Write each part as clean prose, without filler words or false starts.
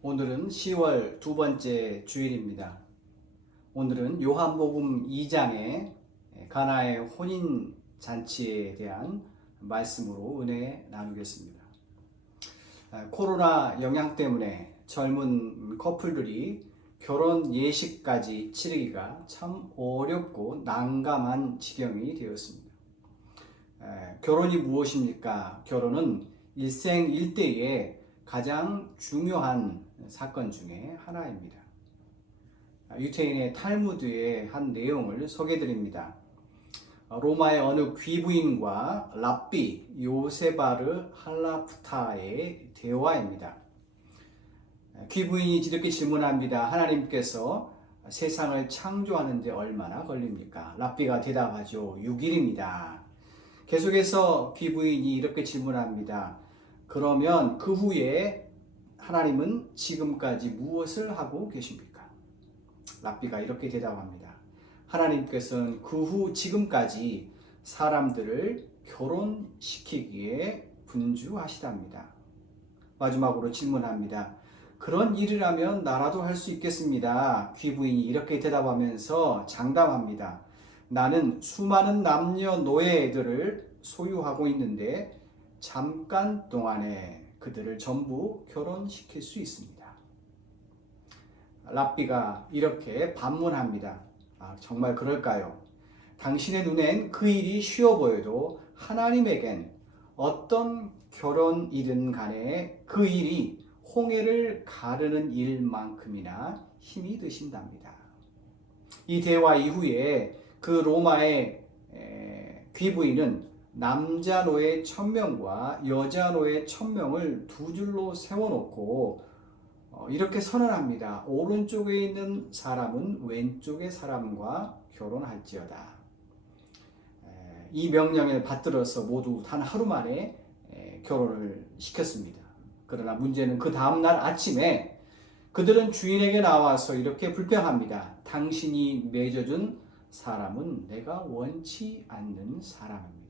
오늘은 10월 두 번째 주일입니다. 오늘은 요한복음 2장의 가나의 혼인 잔치에 대한 말씀으로 은혜 나누겠습니다. 코로나 영향 때문에 젊은 커플들이 결혼 예식까지 치르기가 참 어렵고 난감한 지경이 되었습니다. 결혼이 무엇입니까? 결혼은 일생일대의 가장 중요한 사건 중에 하나입니다. 유태인의 탈무드의 한 내용을 소개드립니다. 로마의 어느 귀부인과 랍비 요세바르 할라프타의 대화입니다. 귀부인이 이렇게 질문합니다. 하나님께서 세상을 창조하는데 얼마나 걸립니까? 랍비가 대답하죠. 6일입니다. 계속해서 귀부인이 이렇게 질문합니다. 그러면 그 후에 하나님은 지금까지 무엇을 하고 계십니까? 랍비가 이렇게 대답합니다. 하나님께서는 그 후 지금까지 사람들을 결혼시키기에 분주하시답니다. 마지막으로 질문합니다. 그런 일이라면 나라도 할 수 있겠습니다. 귀부인이 이렇게 대답하면서 장담합니다. 나는 수많은 남녀노예들을 소유하고 있는데 잠깐 동안에 그들을 전부 결혼시킬 수 있습니다. 랍비가 이렇게 반문합니다. 정말 그럴까요? 당신의 눈엔 그 일이 쉬워 보여도 하나님에겐 어떤 결혼이든 간에 그 일이 홍해를 가르는 일만큼이나 힘이 드신답니다. 이 대화 이후에 그 로마의 귀부인은 남자 노예 1000명과 여자 노예 1000명을 두 줄로 세워놓고 이렇게 선언합니다. 오른쪽에 있는 사람은 왼쪽의 사람과 결혼할지어다. 이 명령을 받들어서 모두 단 하루 만에 결혼을 시켰습니다. 그러나 문제는 그 다음날 아침에 그들은 주인에게 나와서 이렇게 불평합니다. 당신이 맺어준 사람은 내가 원치 않는 사람입니다.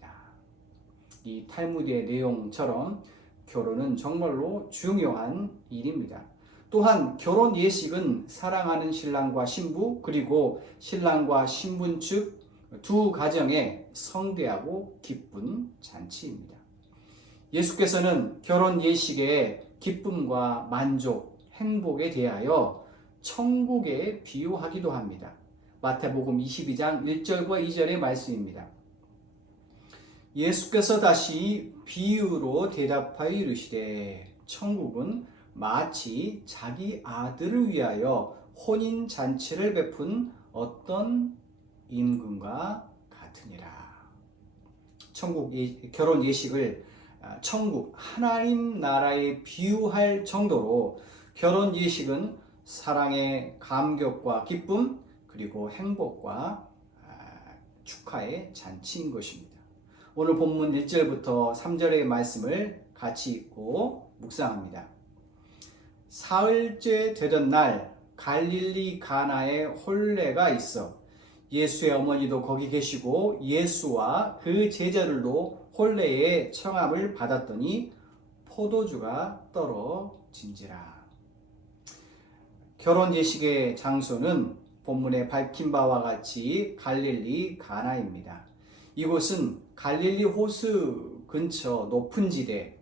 이 탈무드의 내용처럼 결혼은 정말로 중요한 일입니다. 또한 결혼 예식은 사랑하는 신랑과 신부 그리고 신랑과 신부 측 두 가정의 성대하고 기쁜 잔치입니다. 예수께서는 결혼 예식의 기쁨과 만족, 행복에 대하여 천국에 비유하기도 합니다. 마태복음 22장 1절과 2절의 말씀입니다. 예수께서 다시 비유로 대답하여 이르시되 천국은 마치 자기 아들을 위하여 혼인 잔치를 베푼 어떤 임금과 같으니라. 천국 결혼 예식을 천국 하나님 나라에 비유할 정도로 결혼 예식은 사랑의 감격과 기쁨 그리고 행복과 축하의 잔치인 것입니다. 오늘 본문 1절부터 3절의 말씀을 같이 읽고 묵상합니다. 사흘째 되던 날 갈릴리 가나에 혼례가 있어 예수의 어머니도 거기 계시고 예수와 그 제자들도 혼례의 청함을 받았더니 포도주가 떨어진지라. 결혼 예식의 장소는 본문에 밝힌 바와 같이 갈릴리 가나입니다. 이곳은 갈릴리 호수 근처 높은 지대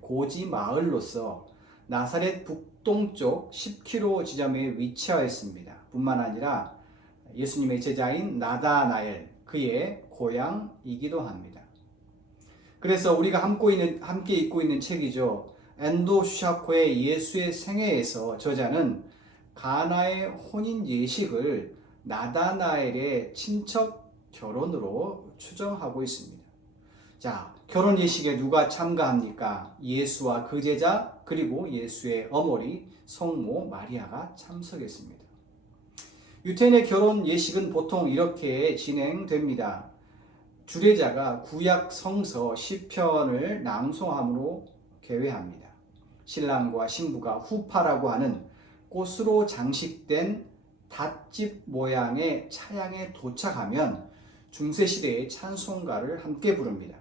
고지 마을로서 나사렛 북동쪽 10km 지점에 위치하였습니다. 뿐만 아니라 예수님의 제자인 나다나엘 그의 고향이기도 합니다. 그래서 우리가 함께 읽고 있는 책이죠. 엔도 슈샤코의 예수의 생애에서 저자는 가나의 혼인 예식을 나다나엘의 친척 결혼으로 추정하고 있습니다. 자, 결혼 예식에 누가 참가합니까? 예수와 그 제자 그리고 예수의 어머니 성모 마리아가 참석했습니다. 유태인의 결혼 예식은 보통 이렇게 진행됩니다. 주례자가 구약 성서 시편을 낭송함으로 개회합니다. 신랑과 신부가 후파라고 하는 꽃으로 장식된 닷집 모양의 차량에 도착하면 중세시대의 찬송가를 함께 부릅니다.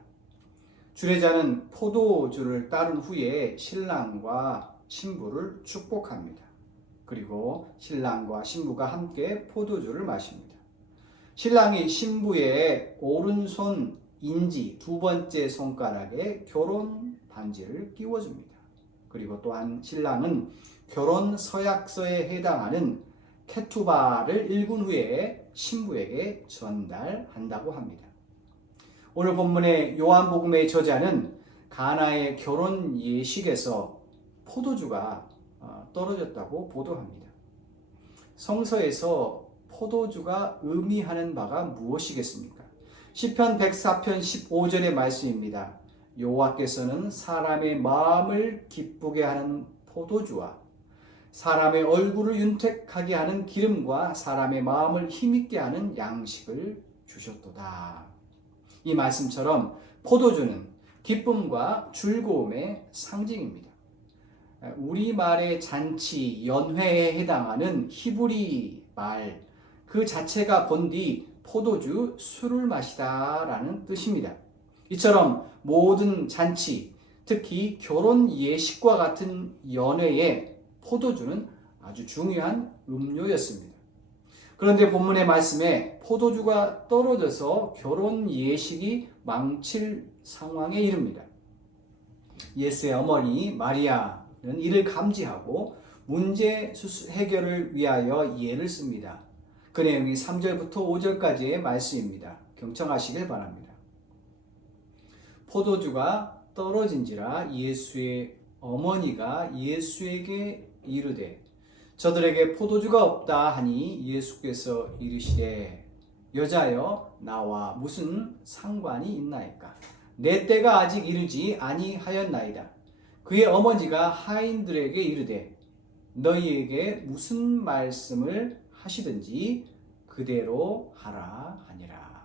주례자는 포도주를 따른 후에 신랑과 신부를 축복합니다. 그리고 신랑과 신부가 함께 포도주를 마십니다. 신랑이 신부의 오른손 인지 두 번째 손가락에 결혼 반지를 끼워줍니다. 그리고 또한 신랑은 결혼 서약서에 해당하는 케투바를 읽은 후에 신부에게 전달한다고 합니다. 오늘 본문의 요한복음의 저자는 가나의 결혼 예식에서 포도주가 떨어졌다고 보도합니다. 성서에서 포도주가 의미하는 바가 무엇이겠습니까? 시편 104편 15절의 말씀입니다. 여호와께서는 사람의 마음을 기쁘게 하는 포도주와 사람의 얼굴을 윤택하게 하는 기름과 사람의 마음을 힘있게 하는 양식을 주셨도다. 이 말씀처럼 포도주는 기쁨과 즐거움의 상징입니다. 우리말의 잔치, 연회에 해당하는 히브리 말 그 자체가 본디 포도주, 술을 마시다 라는 뜻입니다. 이처럼 모든 잔치, 특히 결혼 예식과 같은 연회에 포도주는 아주 중요한 음료였습니다. 그런데 본문의 말씀에 포도주가 떨어져서 결혼 예식이 망칠 상황에 이릅니다. 예수의 어머니 마리아는 이를 감지하고 문제 해결을 위하여 예를 씁니다. 그 내용이 3절부터 5절까지의 말씀입니다. 경청하시길 바랍니다. 포도주가 떨어진지라 예수의 어머니가 예수에게 이르되 저들에게 포도주가 없다 하니 예수께서 이르시되 여자여 나와 무슨 상관이 있나이까 내 때가 아직 이르지 아니하였나이다. 그의 어머니가 하인들에게 이르되 너희에게 무슨 말씀을 하시든지 그대로 하라 하니라.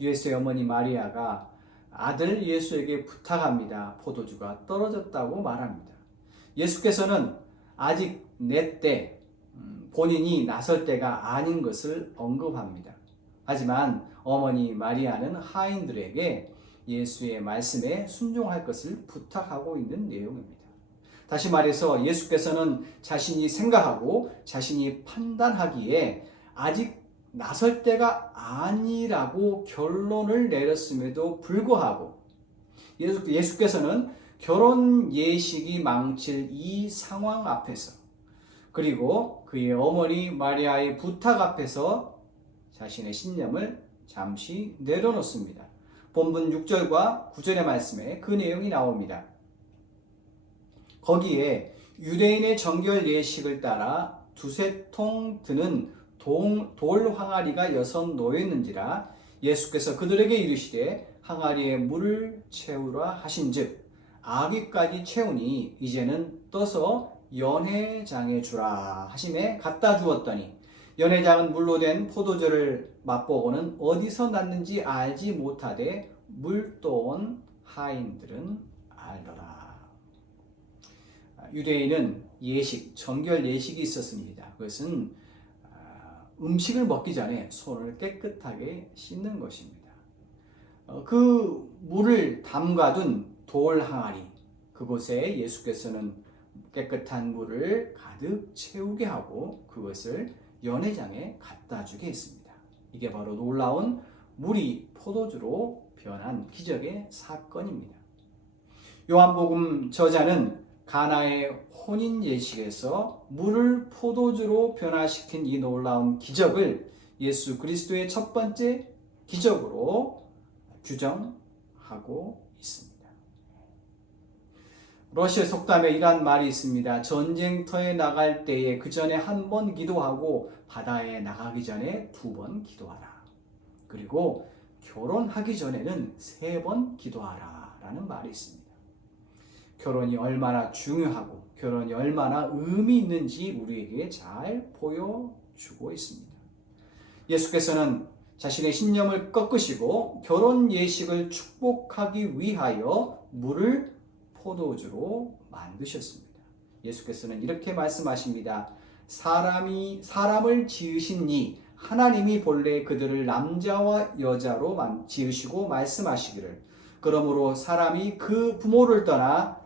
예수의 어머니 마리아가 아들 예수에게 부탁합니다. 포도주가 떨어졌다고 말합니다. 예수께서는 아직 내 때, 본인이 나설 때가 아닌 것을 언급합니다. 하지만 어머니 마리아는 하인들에게 예수의 말씀에 순종할 것을 부탁하고 있는 내용입니다. 다시 말해서 예수께서는 자신이 생각하고 자신이 판단하기에 아직 나설 때가 아니라고 결론을 내렸음에도 불구하고 예수께서는 결혼 예식이 망칠 이 상황 앞에서 그리고 그의 어머니 마리아의 부탁 앞에서 자신의 신념을 잠시 내려놓습니다. 본문 6절과 9절의 말씀에 그 내용이 나옵니다. 거기에 유대인의 정결 예식을 따라 두세 통 드는 돌 항아리가 여섯 놓였는지라 예수께서 그들에게 이르시되 항아리에 물을 채우라 하신즉 아기까지 채우니 이제는 떠서 연회장에 주라 하심에 갖다 주었더니 연회장은 물로 된 포도주를 맛보고는 어디서 났는지 알지 못하되 물떠온 하인들은 알더라. 유대인은 예식, 정결 예식이 있었습니다. 그것은 음식을 먹기 전에 손을 깨끗하게 씻는 것입니다. 그 물을 담가둔 돌 항아리, 그곳에 예수께서는 깨끗한 물을 가득 채우게 하고 그것을 연회장에 갖다 주게 했습니다. 이게 바로 놀라운 물이 포도주로 변한 기적의 사건입니다. 요한복음 저자는 가나의 혼인 예식에서 물을 포도주로 변화시킨 이 놀라운 기적을 예수 그리스도의 첫 번째 기적으로 규정하고 있습니다. 러시아 속담에 이런 말이 있습니다. 전쟁터에 나갈 때에 그 전에 한 번 기도하고 바다에 나가기 전에 2번 기도하라. 그리고 결혼하기 전에는 3번 기도하라 라는 말이 있습니다. 결혼이 얼마나 중요하고 결혼이 얼마나 의미 있는지 우리에게 잘 보여주고 있습니다. 예수께서는 자신의 신념을 꺾으시고 결혼 예식을 축복하기 위하여 물을 포도주로 만드셨습니다. 예수께서는 이렇게 말씀하십니다. 사람을 지으신 이 하나님이 본래 그들을 남자와 여자로 지으시고 말씀하시기를 그러므로 사람이 그 부모를 떠나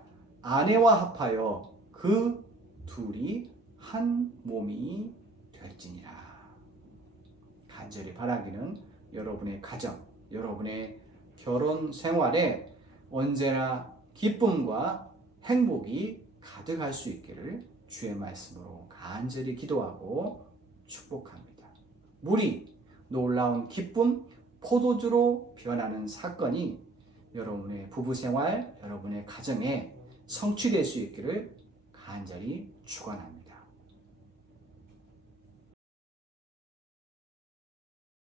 아내와 합하여 그 둘이 한 몸이 될지니라. 간절히 바라기는 여러분의 가정, 여러분의 결혼 생활에 언제나 기쁨과 행복이 가득할 수 있기를 주의 말씀으로 간절히 기도하고 축복합니다. 물이 놀라운 기쁨, 포도주로 변하는 사건이 여러분의 부부 생활, 여러분의 가정에 성취될 수 있기를 간절히 축원합니다.